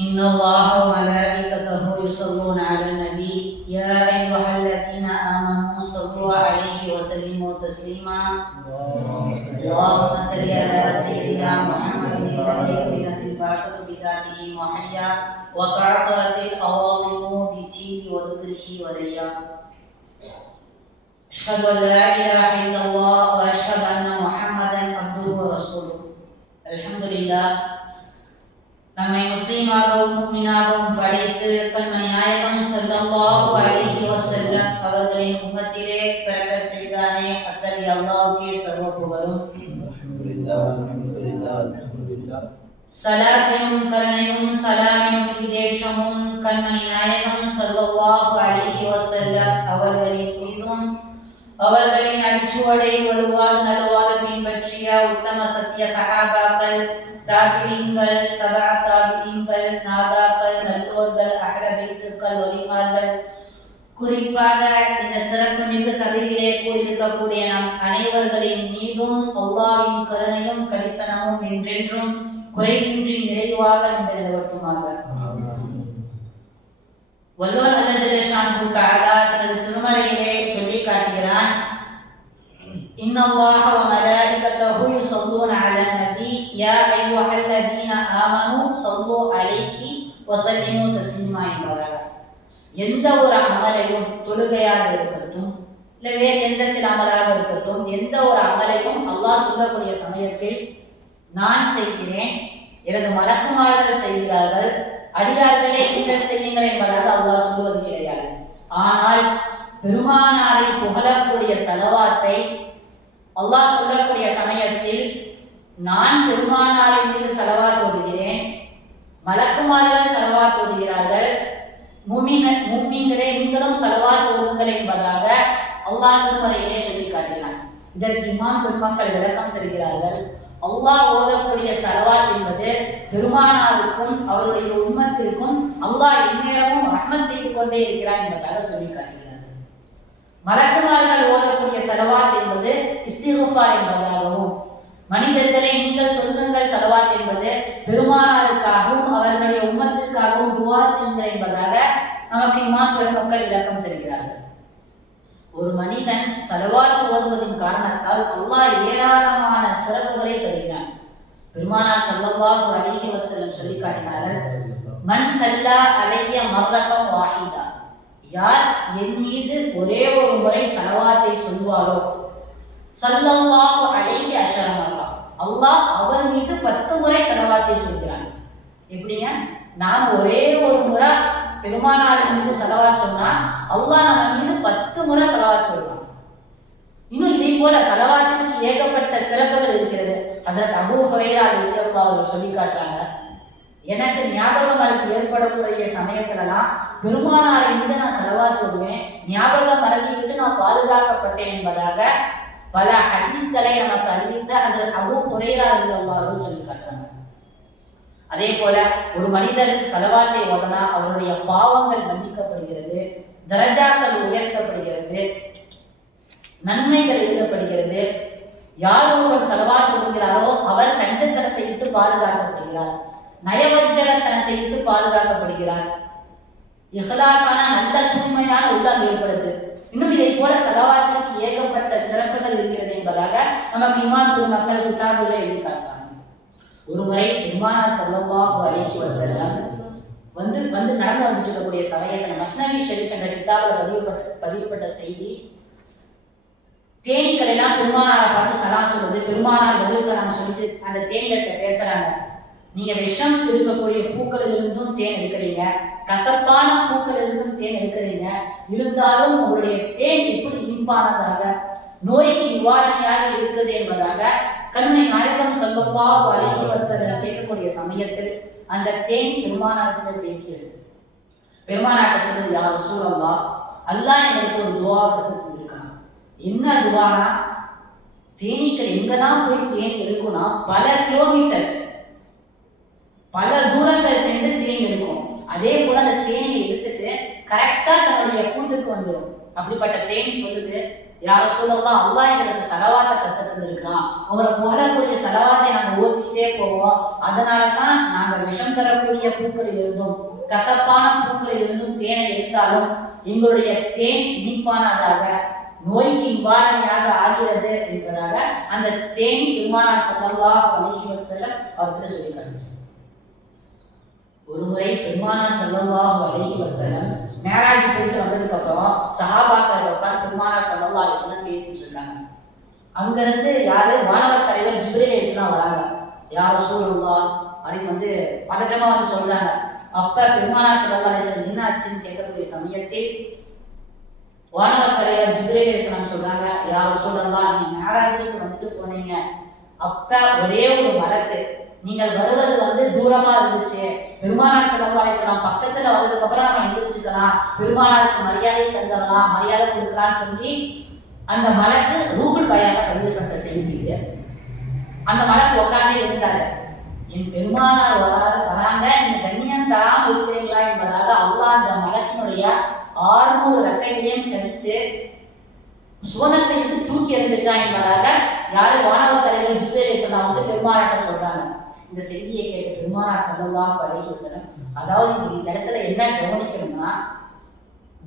إن الله وملائكته يصلون على النبي. يا أيها الذين آمنوا صلوا عليه وسلموا تسليما. اللهم صل على سيدنا محمد الذي ولدت البعث بذاته محيا وتعطرت الأواضم بجيل وذكره وريا. أشهد أن لا إله إلا الله وأشهد أن محمدا عبده ورسوله. அல்ஹம்துலில்லா. நம்மை முஸ்லீமாகவும் முக்மினாகவும் படைத்து கல்மணி நாயகம் சல்லல்லாஹு அலைஹி வஸல்லம் அவர்களின் உம்மத்திலே பிறக்கச் செய்தானே அத்தகைய அல்லாஹ்வுக்கே சர்வ புகழும். சலாத்தினும் கருணையும் சலாமினும் திதேஷமும் கண்மணி நாயகம் சல்லல்லாஹு அலைஹி வஸல்லம் அவர்களின் அவர்களின் அடிச்சுவடை வருவால் நலுவாக பின்பற்றிய உத்தம சத்திய சகாபாக்கள் தாபிரீன்கள் தபா தாபிரீன்கள் நாதாக்கள் நல்லோர்கள் அகலபைத்துக்கள் ஒலிமார்கள் குறிப்பாக இந்த சிறப்பு மிகு சபையிலே கூடியிருக்கக்கூடிய நம் அனைவர்களின் மீதும் அல்லாவின் கருணையும் கரிசனமும் என்றென்றும் குறைவின்றி நிறைவாக நிலவட்டுமாக வல்லோர் ஜெலேஷான் தஆலா தனது திருமறையிலே காட்டுகிறான் إن الله وملائكته يصلون على النبي يا أيها الذين آمنوا صلوا عليه وسلموا تسليما என்பதாக எந்த ஒரு அமலையும் தொழுகையாக இருக்கட்டும் இல்லை வேறு எந்த சில அமலாக இருக்கட்டும் எந்த ஒரு அமலையும் அல்லாஹ் சொல்லக்கூடிய சமயத்தில் நான் செய்கிறேன் எனது மலக்குமார்கள் செய்கிறார்கள் அடியார்களே நீங்கள் செய்யுங்கள் என்பதாக அல்லாஹ் சொல்வது கிடையாது ஆனால் பெருமானாரை புகழக்கூடிய செலவாத்தை அல்லாஹ் சொல்லக்கூடிய சமயத்தில் நான் பெருமானாரின் மீது செலவா ஓதுகிறேன் மலக்குமார்கள் செலவா ஓதுகிறார்கள் மூமின மூமின்களே நீங்களும் செலவா ஓதுங்கள் என்பதாக அல்லாஹ் திருமறையிலே சொல்லி காட்டுகிறான். இதற்கு இமாம் பெருமக்கள் விளக்கம் தருகிறார்கள். அல்லாஹ் ஓதக்கூடிய சலவாத் என்பது பெருமானாருக்கும் அவருடைய உண்மத்திற்கும் அல்லாஹ் இந்நேரமும் ரஹ்மத் செய்து கொண்டே இருக்கிறான் என்பதாக சொல்லி காட்டுகிறார். மலக்குமார்கள் ஓதக்கூடிய சலவாத் என்பது இஸ்திகுஃபா என்பதாகவும் மனிதர்களை நீங்கள் சொல்லுங்கள் சலவாத் என்பது பெருமானாருக்காகவும் அவர்களுடைய உம்மத்திற்காகவும் துவா செய்யுங்கள் என்பதாக நமக்கு இமாம் பெருமக்கள் விளக்கம் தருகிறார்கள். ஒரு மனிதன் சலவாத் ஓதுவதின் காரணத்தால் அல்லாஹ் ஏராளமான சிறப்புகளை தருகிறான். பெருமானார் ஸல்லல்லாஹு அலைஹி வசலம் சொல்லி காட்டினார்கள் மண் சல்லா அலைய மர்ரத்தம் வாஹிதா. யார்? என் மீது ஒரே ஒரு முறை சலவாத்தை சொல்வாரோ சல்லல்லாஹு அழகி அஷரம் அல்லாஹ் அவர் மீது பத்து முறை சலவாத்தை சொல்கிறான். எப்படிங்க? நாம் ஒரே ஒரு முறை பெருமானார் மீது செலவா சொன்னா அல்லாஹ் நம்ம மீது பத்து முறை செலவா சொல்றான் இன்னும் இதே போல செலவாத்திற்கு ஏகப்பட்ட சிறப்புகள் இருக்கிறது. ஹசரத் அபு ஹுரைரா அவர் சொல்லி காட்டுறாங்க. எனக்கு ஞாபகம் மறதி ஏற்படக்கூடிய சமயத்துலலாம் பெருமானார் மீது நான் செலவாக்குவேன். ஞாபகம் ஞாபக நான் பாதுகாக்கப்பட்டேன் என்பதாக பல ஹதீஸ்களை நமக்கு அறிவித்த அது அபூ ஹுரைரா ரலியல்லாஹு சொல்லி காட்டுறாங்க அதே போல ஒரு மனிதருக்கு செலவாத்தை ஓதனா அவருடைய பாவங்கள் மன்னிக்கப்படுகிறது தரஜாக்கள் உயர்த்தப்படுகிறது நன்மைகள் எழுதப்படுகிறது. யார் ஒருவர் செலவாக கொடுக்கிறாரோ அவர் கஞ்சத்தனத்தை விட்டு பாதுகாக்கப்படுகிறார். நயவஞ்சகத்தனத்தை விட்டு பாதுகாக்கப்படுகிறார். இஹலாசான நல்ல தூய்மையான உள்ளம் ஏற்படுது. இன்னும் இதை போல செலவாத்திற்கு ஏகப்பட்ட சிறப்புகள் இருக்கிறது என்பதாக நமக்கு இமாம் மக்கள் கிதாபுகளை எழுதி காட்டுறாங்க. ஒரு முறை பெருமானார் ஸல்லல்லாஹு அலைஹி வந்து வந்து நடந்து வந்துட்டு இருக்கக்கூடிய சமயத்தில் மஸ்னவி ஷெரீப் என்ற கிதாபில் பதிவுப்பட்ட பதிவுப்பட்ட செய்தி தேனீக்கள் எல்லாம் பெருமானாரை பார்த்து சலாம் சொல்லுது பெருமானார் பதில் சலாம் சொல்லிட்டு அந்த தேனீகிட்ட பேசுறாங்க. நீங்க விஷம் இருக்கக்கூடிய பூக்களில் இருந்தும் தேன் எடுக்கிறீங்க. கசப்பான பூக்களில் இருந்தும் தேன் எடுக்கிறீங்க இருந்தாலும் உங்களுடைய தேன் இப்படி இனிப்பானதாக நோய்க்கு நிவாரணியாக இருக்குது என்பதாக கண்ணை நாயகம் ஸல்லல்லாஹு அலைஹி வஸல்லம் கேட்கக்கூடிய சமயத்தில் அந்த தேன் பெருமானாரத்தில் பேசியது. பெருமானாட்ட சொல்றது யார் சூழல்லா அல்லா எங்களுக்கு ஒரு துவா கற்றுக் என்ன துவானா? தேனீக்கள் எங்கதான் போய் தேனி எடுக்கும்னா பல கிலோமீட்டர் பல தூரம் அதே போல அந்த தேனை எடுத்துட்டு கரெக்டா தன்னுடைய கூட்டுக்கு வந்துடும் அப்படிப்பட்ட தேனி சொல்லுது யார சொல்லலாம் அல்லா எங்களுக்கு செலவாத்தை கத்து தந்திருக்கான் உங்களை புகழக்கூடிய செலவாத்தை நாங்க ஓதிக்கிட்டே போவோம். அதனாலதான் நாங்க விஷம் தரக்கூடிய பூக்களில் இருந்தும் கசப்பான பூக்களில் இருந்தும் தேனை எடுத்தாலும் எங்களுடைய தேன் இனிப்பானதாக நோய்க்கு நிவாரணையாக ஆகிறது என்பதாக அந்த தேனி பெருமானார் ஸல்லல்லாஹு அலைஹி வஸல்லம் அவர்கிட்ட சொல்லி காட்டுச்சு ஒரு முறை பெருமானார் ஸல்லல்லாஹு அலைஹி வஸல்லம் மேராஜ் போயிட்டு வந்ததுக்கு அப்புறம் சஹாபாக்கள் தான் பெருமானார் ஸல்லல்லாஹு அலைஹி பேசிட்டு இருக்காங்க. அங்க இருந்து யாரு? வானவர் தலைவர் ஜிப்ரீல் இஸ்லாம் வராங்க. யார் சூழல்லா அப்படின்னு வந்து பதட்டமா வந்து சொல்றாங்க. அப்ப பெருமானார் ஸல்லல்லாஹு அலைஹி என்ன ஆச்சுன்னு கேட்கக்கூடிய சமயத்தில் வானவர் தலைவர் ஜிப்ரீல் இஸ்லாம் சொல்றாங்க யார் சூழல்லா நீங்க மேராஜுக்கு வந்துட்டு போனீங்க. அப்ப ஒரே ஒரு மரத்து நீங்கள் வருவது வந்து தூரமா இருந்துச்சு. பெருமானார் ஸல்லல்லாஹு பக்கத்துல வந்ததுக்கு அப்புறம் நம்ம எந்திரிச்சுக்கலாம். பெருமானாருக்கு மரியாதை தந்துடலாம் மரியாதை கொடுக்கலாம்னு சொல்லி அந்த மலைக்கு ரூபிள் பயான பதிவு சொன்ன செய்தி இது அந்த மலைக்கு உட்கார்ந்தே இருந்தாரு. என் பெருமானார் வராது வராங்க நீங்க கண்ணியம் தராம இருக்கிறீங்களா என்பதாக அவ்வளோ அந்த மலக்கினுடைய ஆறுநூறு ரெக்கைகளையும் கழித்து சுவனத்தை விட்டு தூக்கி எறிஞ்சிட்டான் என்பதாக யாரு வானவர் தலைவர் ஜிபேலேசலாம் வந்து பெருமானிட்ட சொல்றாங்க. இந்த செய்தியை கேட்ட பெருமானார் சல்லல்லா அலிஹசனம் அதாவது இந்த இடத்துல என்ன கவனிக்கணும்னா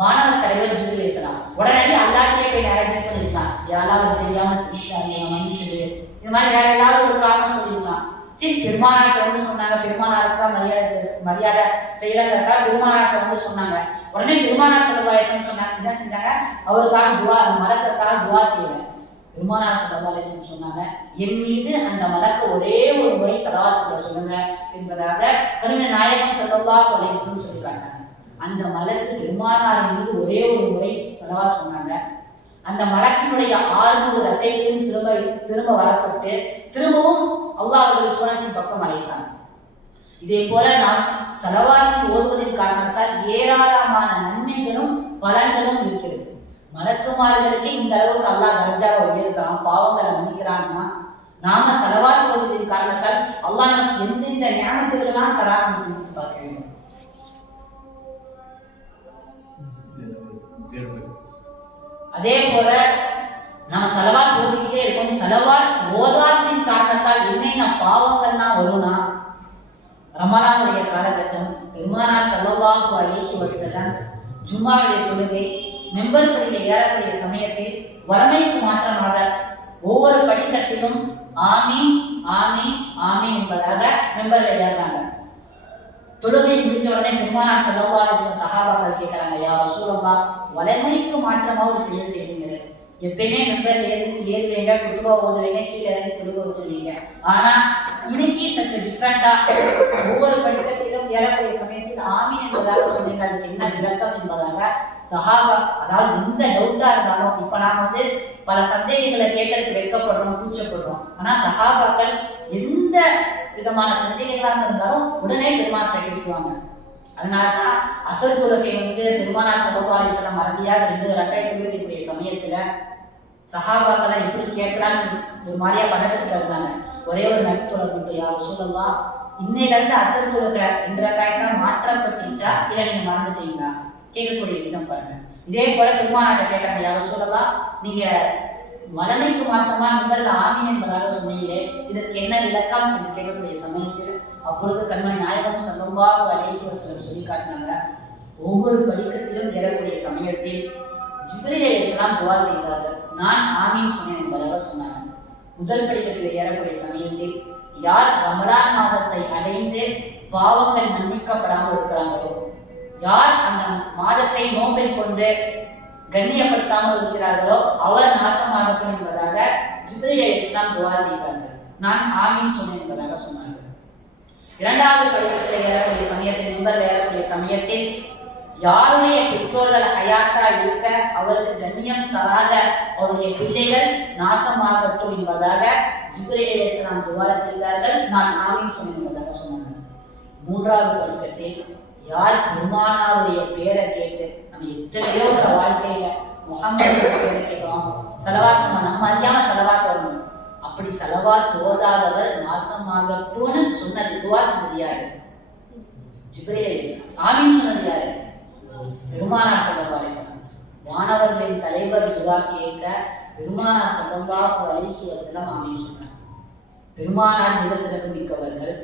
வானவர் தலைவர் ஜிபேலேசலாம் உடனடி அல்லாட்டியே போய் நேரம் பண்ணிருக்கலாம். யாராவது தெரியாம செஞ்சுட்டாங்க மன்னிச்சது இந்த மாதிரி வேற ஏதாவது ஒரு காரணம் சொல்லிருக்கலாம். சரி பெருமானாட்ட வந்து சொன்னாங்க பெருமானாருக்கு தான் மரியாதை மரியாதை செய்யலங்கிறக்கா பெருமானாட்ட வந்து சொன்னாங்க. உடனே பெருமானார் செலவாயசம் சொன்னாங்க என்ன செஞ்சாங்க? அவருக்காக துவா அந்த துவா செய்யலை. பெருமானார் செலவாயசம் சொன்னாங்க என் மீது அந்த மலக்கு ஒரே ஒரு முறை செலவாத்துல சொல்லுங்க என்பதாக கருணை நாயகம் செல்லவா அலைவசம் சொல்லி காட்டினாங்க அந்த மலக்கு பெருமானாரின் மீது ஒரே ஒரு முறை செலவா சொன்னாங்க. அந்த மலக்கினுடைய ஆறுநூறு ரத்தைகளும் திரும்ப திரும்ப வரப்பட்டு திரும்பவும் அல்லாஹ் அவர்கள் சுவனத்தின் பக்கம் அழைத்தாங்க. இதே போல நாம் சலவாத்தில் ஓதுவதன் காரணத்தால் ஏராளமான நன்மைகளும் பலன்களும் இருக்கிறது. மலக்குமார்களுக்கு இந்த அளவுக்கு நல்லா தர்ஜாவை உயர்த்தான் பாவங்களை மன்னிக்கிறான்னா நாம செலவாகி ஓதுவதன் காரணத்தால் அல்லாஹ் நமக்கு எந்தெந்த ஞானத்துக்கெல்லாம் தரா சிந்தித்து பார்க்க வேண்டும். அதே போல நம்ம செலவாத் ஓதிக்கிட்டே இருக்கோம். செலவாத் ஓதாதத்தின் காரணத்தால் என்னென்ன பாவங்கள்லாம் வரும்னா ரமலானுடைய காலகட்டம் பெருமானார் ஸல்லல்லாஹு அலைஹி வஸல்லம் ஜும்மாவுடைய தொழுகை மெம்பர்களில் ஏறக்கூடிய சமயத்தில் வளமைக்கு மாற்றமாக ஒவ்வொரு படிக்கட்டிலும் ஆமி ஆமி ஆமி என்பதாக மெம்பர்கள் ஏறுறாங்க. தொழுகை முடிஞ்ச உடனே பெருமானார் ஸல்லல்லாஹு அலைஹி வஸல்லம் சஹாபாக்கள் யா ரசூலல்லாஹ் வளமைக்கு மாற்றமாக ஒரு செயல் செய்யுங்க எப்பயுமே மெம்பர் ஏறி ஏறுவீங்க குத்துவா ஓதுறீங்க கீழே இறங்கி தொழுக வச்சிருவீங்க ஆனா இன்னைக்கு சற்று டிஃப்ரெண்டா ஒவ்வொரு படிக்கட்டிலும் ஏறக்கூடிய சமயத்தில் ஆமி என்பதாக சொன்னீங்க அதுக்கு என்ன விளக்கம் என்பதாக சஹாபா அதாவது எந்த டவுட்டா இருந்தாலும் இப்ப நாம வந்து பல சந்தேகங்களை கேட்கறதுக்கு வெட்கப்படுறோம் கூச்சப்படுறோம். ஆனா சஹாபாக்கள் எந்த விதமான சந்தேகங்களாக இருந்தாலும் உடனே பெருமாட்டை கேட்குவாங்க அதனாலதான் அசர் தொழுகை வந்து பெருமானார் சகோபாலீஸ்வரம் மறதியாக ரெண்டு ரக்காய் தொழுகைக்கூடிய சமயத்துல சஹாபாக்களை எப்படி கேட்கலான்னு ஒரு மாதிரியா பதக்கத்துல இருந்தாங்க. ஒரே ஒரு நட்பு தொழக்கூடிய யார் இன்னையிலிருந்து அசர் தொழுகை ரெண்டு ரக்காய் மாற்றப்பட்டுச்சா இல்ல நீங்க மறந்துட்டீங்களா? கேட்கக்கூடிய விதம் பாருங்க. இதே போல பெருமானாட்ட கேட்கறாங்க யாரும் சொல்லலாம். நீங்க வளமைக்கு மாற்றமா நண்பர்கள் ஆமீன் என்பதாக சொன்னீங்களே இதற்கு என்ன இலக்கம் என்று கேட்கக்கூடிய சமயத்தில் அப்பொழுது கண்மணி நாயகம் சங்கம்பாக அலைஹி வசனம் சொல்லி காட்டினாங்க. ஒவ்வொரு படிக்கட்டிலும் ஏறக்கூடிய சமயத்தில் ஜிப்ரீல் அலைஹிஸ்ஸலாம் துவா செய்தார்கள். நான் ஆமீன் சொன்னேன் என்பதாக சொன்னாங்க. முதல் படிக்கட்டில் ஏறக்கூடிய சமயத்தில் யார் ரமலான் மாதத்தை அடைந்து பாவங்கள் மன்னிக்கப்படாமல் இருக்கிறாங்களோ யார் அந்த மாதத்தை நோன்பை கொண்டு கண்ணியப்படுத்தாமல் இருக்கிறார்களோ அவர் நாசமாகட்டும் என்பதாக ஜிப்ரீல் இஸ்லாம் துவா செய்தார்கள். நான் ஆமீன் சொன்னேன் என்பதாக சொன்னார்கள். இரண்டாவது படிக்கட்டில் ஏறக்கூடிய சமயத்தில் மெம்பரில் ஏறக்கூடிய சமயத்தில் யாருடைய பெற்றோர்கள் ஹயாத்தா இருக்க அவருக்கு கண்ணியம் தராத அவருடைய பிள்ளைகள் நாசமாகட்டும் என்பதாக ஜிப்ரேல் துவா செய்தார்கள். நான் ஆமீன் சொன்னேன் என்பதாக சொன்னாங்க. மூன்றாவது படிக்கட்டில் யார் பெருமானாருடைய பேரை கேட்டு நம்ம எத்தனையோ ஒரு வாழ்க்கையில முகமது பேரை கேட்கிறோம் செலவாக்கு நம்ம நம்ம அறியாம செலவாத் வரணும். அப்படி செலவா தோதாதவர் நாசமாகட்டும்னு சொன்னது துவா செஞ்சது யாரு? ஜிப்ரேல் ஆமீன் சொன்னது யாரு? பெருமானா ஸல்லல்லாஹு மாணவர்களின் வானவர்களின் தலைவர் துவா கேட்க பெருமானார் சல்லல்லாஹு அலைஹி வஸல்லம் ஆமீன் சொன்னார். பெருமானார் மிக சிறப்பு மிக்கவர்கள்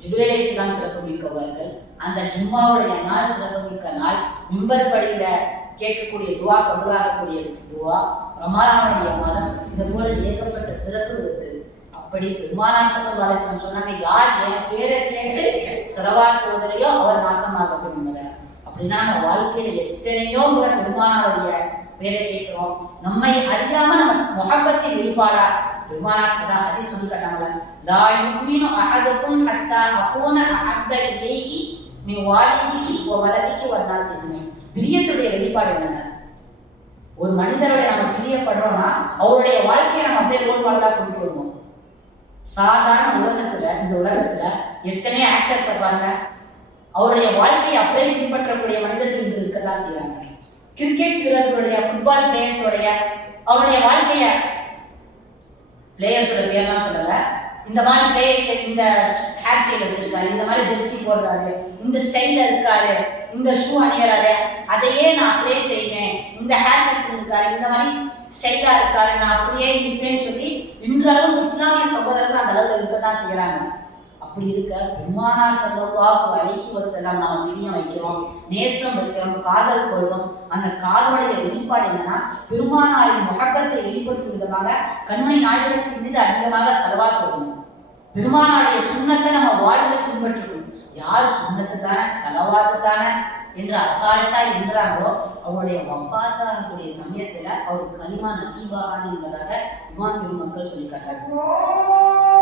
ஜிப்ரேல் இஸ்லாம் சிறப்பு மிக்கவர்கள் அந்த ஜும்மாவுடைய நாள் சிறப்பு மிக்க நாள் மிம்பர் படியில கேட்கக்கூடிய துவா கபூலாகக்கூடிய துவா ரமலானுடைய மாதம் இந்த போல ஏகப்பட்ட சிறப்பு இருக்கு அப்படி பெருமானா சல்லல்லாஹு அலைஹி சொன்னாங்க யார் என் பேரை கேட்டு செலவாக்குவதிலையோ அவர் நாசமாகட்டும் என்பதாக அப்படின்னா நம்ம வாழ்க்கையில எத்தனையோ முறை பெருமானாருடைய பேரை கேட்கிறோம். நம்மை அறியாம நம்ம முகப்பத்தின் வெளிப்பாடா பெருமானார் அதான் ஹதீஸ் சொல்லி காட்டாங்களா லா யுமினு அஹதுக்கும் ஹத்தா அகூன அஹப்ப இலைஹி மின் வாலிதிஹி வ வலதிஹி வ நாஸி பிரியத்துடைய வெளிப்பாடு என்னங்க? ஒரு மனிதருடைய நம்ம பிரியப்படுறோம்னா அவருடைய வாழ்க்கையை நம்ம அப்படியே ரோல் கொண்டு வருவோம். சாதாரண உலகத்துல இந்த உலகத்துல எத்தனை ஆக்டர்ஸ் இருப்பாங்க. அவருடைய வாழ்க்கையை அப்படியே பின்பற்றக்கூடிய மனிதர்கள் இன்று இருக்கதான் செய்றாங்க. கிரிக்கெட் வீரர்களுடைய ஃபுட்பால் பிளேயர்ஸோடைய அவருடைய வாழ்க்கைய பிளேயர்ஸோட பேர்லாம் சொல்லல. இந்த மாதிரி பிளேயர் இந்த ஹேர் ஸ்டைல் வச்சிருக்காரு. இந்த மாதிரி ஜெர்சி போடுறாரு. இந்த ஸ்டைல இருக்காரு. இந்த ஷூ அணியறாரு. அதையே நான் அப்படியே செய்வேன். இந்த ஹேர் கட் இருக்காரு இந்த மாதிரி ஸ்டைலா இருக்காரு. நான் அப்படியே இருப்பேன்னு சொல்லி இன்றளவு இஸ்லாமிய சகோதரர்கள் அந்த அளவுல இருக்கதான் செய்யறாங்க அப்படி இருக்க பெருமானார் சல்லல்லாஹு அலைஹி வசலாம் நாம பிரியம் வைக்கிறோம் நேசம் வைக்கிறோம் காதல் கொள்றோம். அந்த காதலுடைய வெளிப்பாடு என்னன்னா பெருமானாரின் முகப்பத்தை வெளிப்படுத்தும் விதமாக கண்மணி நாயகத்தின் மீது அதிகமாக செலவாக கொள்ளணும் பெருமானாருடைய சுண்ணத்தை நம்ம வாழ்வில் பின்பற்றணும் யார் சுண்ணத்து தானே செலவாத்து தானே என்று அசால்ட்டா என்றாங்களோ அவருடைய வஃபாத்தாகக்கூடிய சமயத்துல அவருக்கு கலிமா நசீபாகாது என்பதாக இமாம் பெருமக்கள் சொல்லி காட்டாங்க